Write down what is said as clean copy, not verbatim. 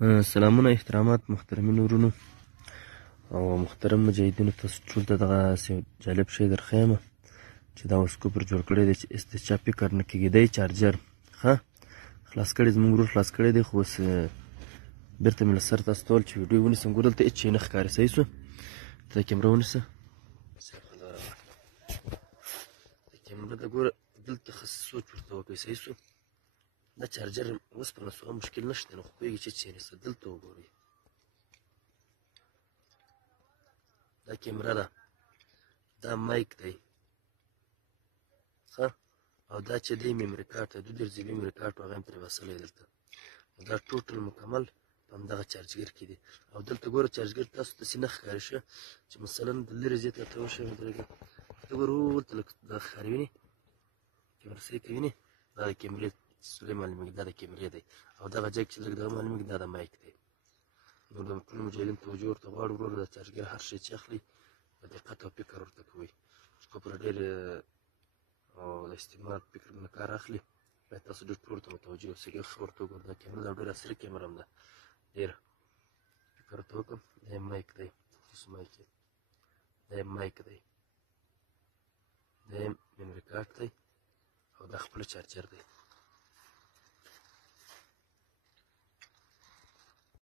سلامونه احترامات محترمین ورونو او محترم مجاهدینو، تاسو ټول ته دغه جالب شی درښیم چې دا اوس کوپر جوړ کړی دی چې استشا فکر نه کېږي. دی چارجر ښه خلاص کړی، زموږ ورور خلاص کړی دی، خو اوس بېرته مې له سر تاسو ته ویل چې ویډیو ونیسم. ګور دلته هېڅ شی نه ښکاري. صحیح شو؟ دا کیمره ونیسه، د کیمره د ګوره دلته ښه سوچ ورته وکړئ. صحیح شو؟ دا چارجر وسپنه شو، مشکل نشته، نو خو پوهېږي چې هېڅ شی نشته. دلته وګورئ، دا کیمره ده، دا مایک دی ښه، او دا چې دی میمري کارت دی، 2 GB میمري کارت هغه هم پرې وصلی دلته. دا ټوټل مکمل په همدغه چارجګر کې دی. او دلته ګوره چارجګر تاسو داسې نه ښکاري ښه، چې مثلا د لرې ځای ته وشئ ودرېږه، ته ګوره هلته لږ دا ښکاري، وینې کیمره صحیح که وینې، دا د کیمرې سورې معلومېږي، دا د کیمرې دی. او دغه ځای چې لږ دغه معلومېږي، دا د مایک دی. نو د ټولو مجاهدینو توجه ورته غواړو وروره، د چارجګر هر شی چې اخلي په دقت او فکر ورته کوئ. کوپر ډېر او د استعمال فکر نه کار اخلي، باید تاسو ډېر ټول ورته متوجه اوسئ. ښه ورته وګورئ، دا کیمره دا ډېره عصري کیمره هم ده، ډېره فکر ورته وکړم. دا یې مایک دی، تاسو مایک یې، دا یې مایک دی، دا یې میمري کارت دی، او دا خپله چارجر دی.